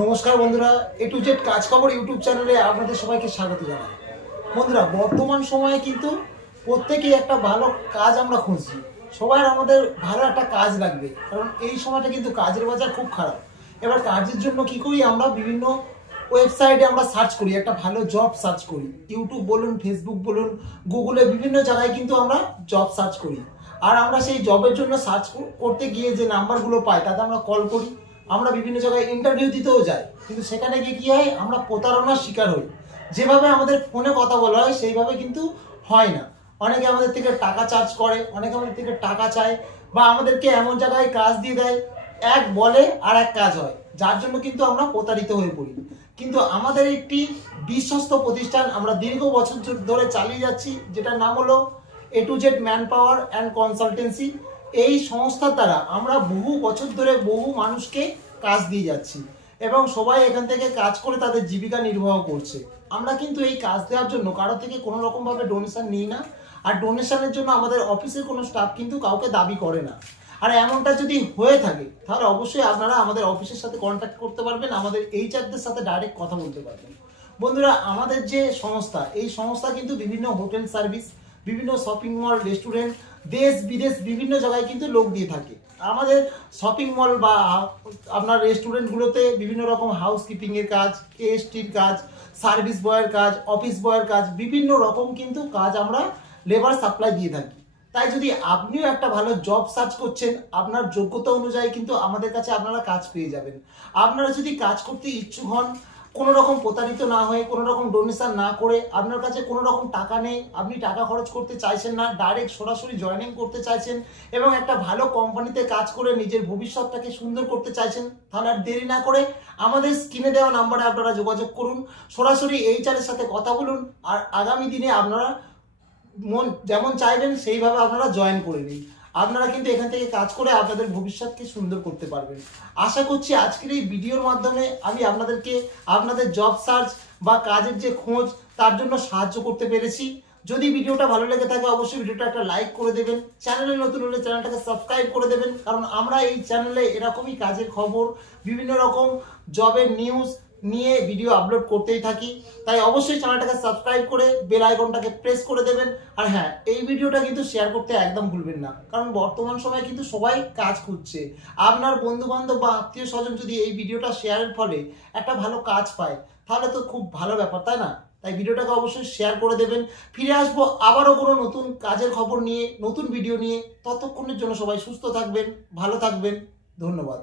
নমস্কার বন্ধুরা, এ to Z কাজ খবর ইউটিউব চ্যানেলে আপনাদের সবাইকে স্বাগত জানাই। বন্ধুরা, বর্তমান সময়ে কিন্তু প্রত্যেকেই একটা ভালো কাজ আমরা খুঁজছি। সবাই আমাদের ভালো একটা কাজ লাগবে, কারণ এই সময়টা কিন্তু কাজের বাজার খুব খারাপ। এবার কাজের জন্য কি করি, আমরা বিভিন্ন ওয়েবসাইটে আমরা সার্চ করি, একটা ভালো জব সার্চ করি। ইউটিউব বলুন, ফেসবুক বলুন, গুগলে বিভিন্ন জায়গায় কিন্তু আমরা জব সার্চ করি। আর আমরা সেই জবের জন্য সার্চ করতে গিয়ে যে নাম্বারগুলো পাই তাতে আমরা কল করি। আমরা বিভিন্ন জায়গায় ইন্টারভিউ দিতেও যাই, কিন্তু সেখানে গিয়ে কী হয়, আমরা প্রতারণার শিকার হই। যেভাবে আমাদের ফোনে কথা বলা হয় সেইভাবে কিন্তু হয় না। অনেকে আমাদের থেকে টাকা চার্জ করে, অনেকে আমাদের থেকে টাকা চায়, বা আমাদেরকে এমন জায়গায় কাজ দিয়ে দেয়, এক বলে আর এক কাজ হয়, যার জন্য কিন্তু আমরা প্রতারিত হয়ে পড়ি। কিন্তু আমাদের একটি বিশ্বস্ত প্রতিষ্ঠান আমরা দীর্ঘ বছর ধরে চালিয়ে যাচ্ছি, যেটার নাম হলো A to Z man power and consultancy. এই সংস্থার দ্বারা আমরা বহু বছর ধরে বহু মানুষকে কাজ দিয়ে যাচ্ছি, এবং সবাই এখান থেকে কাজ করে তাদের জীবিকা নির্বাহ করছে। আমরা কিন্তু এই কাজ দেওয়ার জন্য কারো থেকে কোনো রকমভাবে ডোনেশন নিই না, আর ডোনেশনের জন্য আমাদের অফিসের কোনো স্টাফ কিন্তু কাউকে দাবি করে না। আর এমনটা যদি হয়ে থাকে তাহলে অবশ্যই আপনারা আমাদের অফিসের সাথে কন্ট্যাক্ট করতে পারবেন, আমাদের এইচআরদের সাথে ডাইরেক্ট কথা বলতে পারবেন। বন্ধুরা, আমাদের যে সংস্থা, এই সংস্থা কিন্তু বিভিন্ন হোটেল সার্ভিস, বিভিন্ন শপিং মল, রেস্টুরেন্ট, দেশ বিদেশ বিভিন্ন জায়গায় কিন্তু লোক দিয়ে থাকে। আমাদের শপিং মল বা আপনার রেস্টুরেন্টগুলোতে বিভিন্ন রকম হাউসকিপিংয়ের কাজ, কেএসটির কাজ, সার্ভিস বয়ের কাজ, অফিস বয়ের কাজ, বিভিন্ন রকম কিন্তু কাজ আমরা লেবার সাপ্লাই দিয়ে থাকি। তাই যদি আপনিও একটা ভালো জব সার্চ করছেন, আপনার যোগ্যতা অনুযায়ী কিন্তু আমাদের কাছে আপনারা কাজ পেয়ে যাবেন। আপনারা যদি কাজ করতে ইচ্ছুক হন, কোনো রকম প্রতারিত না হয়ে, কোনো রকম ডোনেশন না করে, আপনার কাছে কোনো রকম টাকা নেই, আপনি টাকা খরচ করতে চাইছেন না, ডাইরেক্ট সরাসরি জয়েনিং করতে চাইছেন, এবং একটা ভালো কোম্পানিতে কাজ করে নিজের ভবিষ্যৎটাকে সুন্দর করতে চাইছেন, তাহলে আর দেরি না করে আমাদের স্ক্রিনে দেওয়া নাম্বারে আপনারা যোগাযোগ করুন, সরাসরি এইচআরের সাথে কথা বলুন, আর আগামী দিনে আপনারা মন যেমন চাইবেন সেইভাবে আপনারা জয়েন করে নিন। আপনারা কিন্তু এখান থেকে কাজ করে আপনাদের ভবিষ্যৎকে সুন্দর করতে পারবেন। আশা করছি আজকের এই ভিডিওর মাধ্যমে আমি আপনাদেরকে আপনাদের জব সার্চ বা কাজের যে খোঁজ তার জন্য সাহায্য করতে পেরেছি। যদি ভিডিওটা ভালো লেগে থাকে অবশ্যই ভিডিওটা একটা লাইক করে দেবেন, চ্যানেলে নতুন হলে চ্যানেলটাকে সাবস্ক্রাইব করে দেবেন, কারণ আমরা এই চ্যানেলে এরকমই কাজের খবর, বিভিন্ন রকম জবের নিউজ নিয়ে ভিডিও আপলোড করতেই থাকি। তাই অবশ্যই চ্যানেলটাকে সাবস্ক্রাইব করে বেল আইকনটাকে প্রেস করে দেবেন। আর হ্যাঁ, এই ভিডিওটা কিন্তু শেয়ার করতে একদম ভুলবেন না, কারণ বর্তমান সময়ে কিন্তু সবাই কাজ খুঁজছে। আপনার বন্ধু বান্ধব বা আত্মীয় স্বজন যদি এই ভিডিওটা শেয়ারের ফলে একটা ভালো কাজ পায়, তাহলে তো খুব ভালো ব্যাপার, তাই না? তাই ভিডিওটাকে অবশ্যই শেয়ার করে দেবেন। ফিরে আসবো আবারও কোনো নতুন কাজের খবর নিয়ে, নতুন ভিডিও নিয়ে। ততক্ষণের জন্য সবাই সুস্থ থাকবেন, ভালো থাকবেন। ধন্যবাদ।